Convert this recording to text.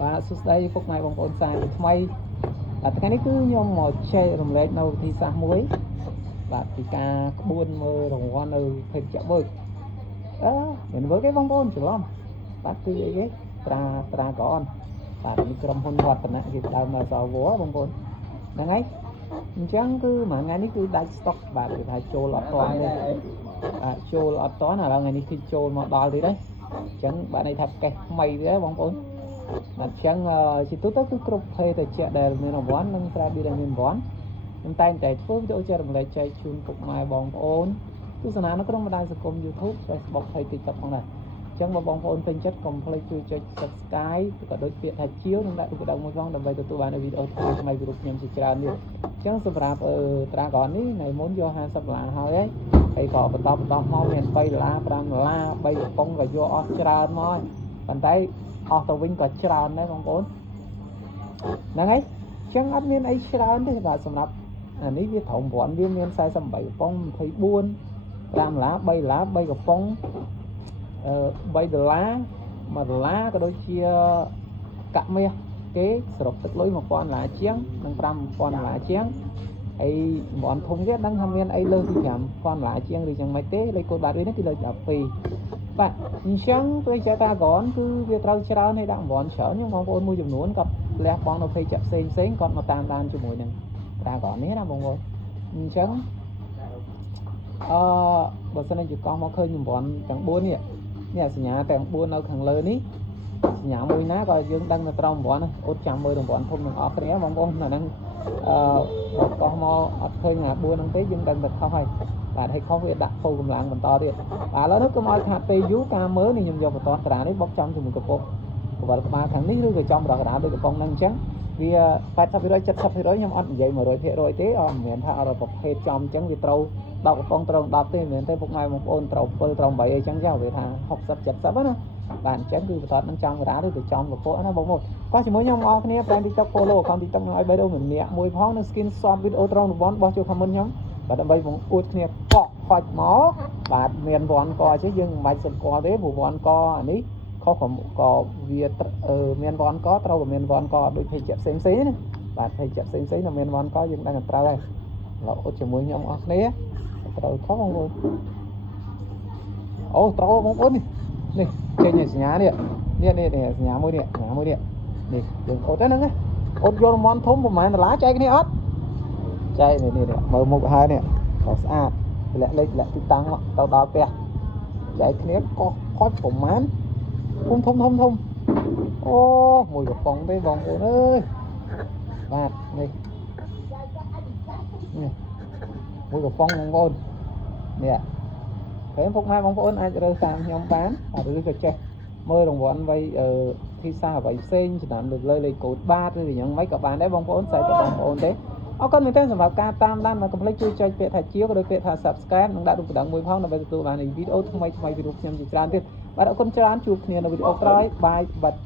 បាទសួស្តីពុកម៉ែបងប្អូនសាជាថ្មីបាទថ្ងៃនេះគឺខ្ញុំមកចែករំលែកនៅវិធីសាស្ត្រមួយបាទពីការក្បួនមើលរង្វាន់នៅភេទចាក់វើកមានវើកទេបងប្អូនច្រឡំបាទគឺអីគេត្រាកនបាទនេះក្រុមហ៊ុនវឌ្ឍនៈគេដើមនៅសវបងប្អូនហ្នឹងហើយអញ្ចឹងគឺមួយថ្ងៃនេះគឺដាច់ស្តុកបាទគេថាចូលអត់តាន់ទេចូលអត់តាន់ឥឡូវថ្ងៃនេះគឺចូលមកដល់ទៀតហើយអញ្ចឹងបាទន័យថាកេះថ្មីទៀតបងប្អូនអញ្ចឹងជាទូទៅគឺគ្រប់ភេទតែជាដែលមានរង្វាន់និងត្រាបៀដែលមានរង្វាន់ខ្ញុំតែងតែធ្វើវីដេអូចែករំលែកចែកជូនពុកម៉ែបងប្អូនទស្សនានៅក្នុងបណ្ដាញសង្គម YouTube Facebook Page TikTok ផងដែរអញ្ចឹងបងប្អូនពេញចិត្តកុំភ្លេចជួយចុច Subscribe ក៏ដូចពាក្យថាជាវនិងដាក់រូបកណ្ដឹងមួយផងដើម្បីទទួលបានវីដេអូថ្មីៗពីរូបខ្ញុំជាច្រើនទៀតអញ្ចឹងសម្រាប់ត្រាកននេះនៅមុនយក$50ហើយហើយក៏បន្តមកមាន$3 $5 3កំប៉ុងក៏យកអស់ច្រើនមកប៉ុន្តែអស់ទៅវិញក៏ច្រើនដែរបងប្អូនហ្នឹងហើយអញ្ចឹងអត់មានអីច្រើនទេបាទសម្រាប់អានេះវាត្រឹមពាន់វាមាន48កំប៉ុង24 $5 $3កំប៉ុង$3 $1ក៏ដូចជាកាក់មាសគេសរុបទឹកលុយ$1000ជាងនិង$5000ជាងហើយតំបន់ធំទៀតដឹងថាមានអីលើសពី$5000ជាងឬចឹងមិនទេលេខកូដបាតវានេះគឺលេខ12បាទអញ្ចឹងពេលចេះតាក្រនគឺវាត្រូវច្រើនឲ្យដាក់តំបន់ច្រើនខ្ញុំបងប្អូនមួយចំនួនគាត់លះបង់នៅភេទចាក់ផ្សេងគាត់មកតាមដានជាមួយនឹងតាក្រននេះណាបងប្អូនអញ្ចឹងបើសិនជាកោះមកឃើញតំបន់ទាំង4នេះសញ្ញាទាំង4នៅខាងលើនេះសញ្ញាមួយណាក៏យើងដឹងនៅត្រង់តំបន់អូតចាំមើលតំបន់ធំទាំងអស់គ្នាបងប្អូនអាហ្នឹងបើកោះមកអត់ឃើញអា4ហ្នឹងទេយើងដឹងតែខុសហើយបាទឲ្យខុសវាដាក់ពូកម្លាំងបន្តទៀតបាទឥឡូវនេះកុំឲ្យខាត់ពេលយូរការមើលនេះខ្ញុំយកបន្តក្រានេះបុកចំជាមួយកពុកក្បាលក្បាលខាងនេះឬក៏ចំរកក្រាដូចកំប៉ុងហ្នឹងអញ្ចឹងវា80% 70%ខ្ញុំអត់និយាយ100% ទេអត់មានថាអត់ប្រភេទចំអញ្ចឹងវាត្រូវ10កំប៉ុងត្រូវ10ទេមិនមែនទេពុកម៉ែបងប្អូនត្រូវ7ត្រូវ8អីចឹងចុះវាថា60 70ណាបាទអញ្ចឹងគឺបន្តនឹងចំក្រាឬក៏ចំកពុកណាបងប្អូនក៏ជាមួយខ្ញុំអរគ្នា Brand TikTok follow account TikTok ខ្ញុំឲ្យ3ម្នាក់មួយផងនឹង screenshot វីដេអូត្រង់តំបន់បោះចូល comment ខ្ញុំបាទដើម្បីបងអួតគ្នាកក់ហុចមកបាទមានវ៉ាន់កchứយើងមិនបាច់សិនកទេព្រោះវ៉ាន់កអានេះខុសក៏វាមានវ៉ាន់កត្រូវក៏មានវ៉ាន់កដូចភេទផ្សេងណាបាទភេទផ្សេងតែមានវ៉ាន់កយើងដឹងតែត្រូវហើយឡូវអួតជាមួយខ្ញុំអស់គ្នាត្រូវខុសបងប្អូនអូត្រូវបងប្អូននេះចេញសញ្ញានេះសញ្ញាមួយនេះនេះយើងអួតហ្នឹងអួតយករង្វាន់ធំប្រហែល$ចែកគ្នាអត់ចែកនេះមើលមុខហើយនេះដល់ស្អាតតម្លាក់លេខតម្លាក់ទីតាំងមកទៅដល់ផ្ទះចែកគ្នាកោះខុចប្រហែលធំអូមួយកំប៉ុងទេបងប្អូនអើយបាទនេះមួយកំប៉ុងបងប្អូននេះពេលពុកម៉ែបងប្អូនអាចរើសតាមខ្ញុំបានឬក៏ចេះមើលរង្វាន់អ្វីធីសាអ្វីផ្សេងចំណាំលើលេខកូដបាតឬយ៉ាងម៉េចក៏បានដែរបងប្អូនតែបងប្អូនទេអរគុណមែនទែនសម្រាប់ការតាមដានមកកុំភ្លេចជួយចុចពាក្យថាជាក៏ដូចពាក្យថា Subscribe និងដាក់រូបកណ្ដឹងមួយផងដើម្បីទទួលបានវីដេអូថ្មីៗពីរូបខ្ញុំជាច្រើនទៀតបាទអរគុណច្រើនជួបគ្នានៅវីដេអូក្រោយបាយបាត់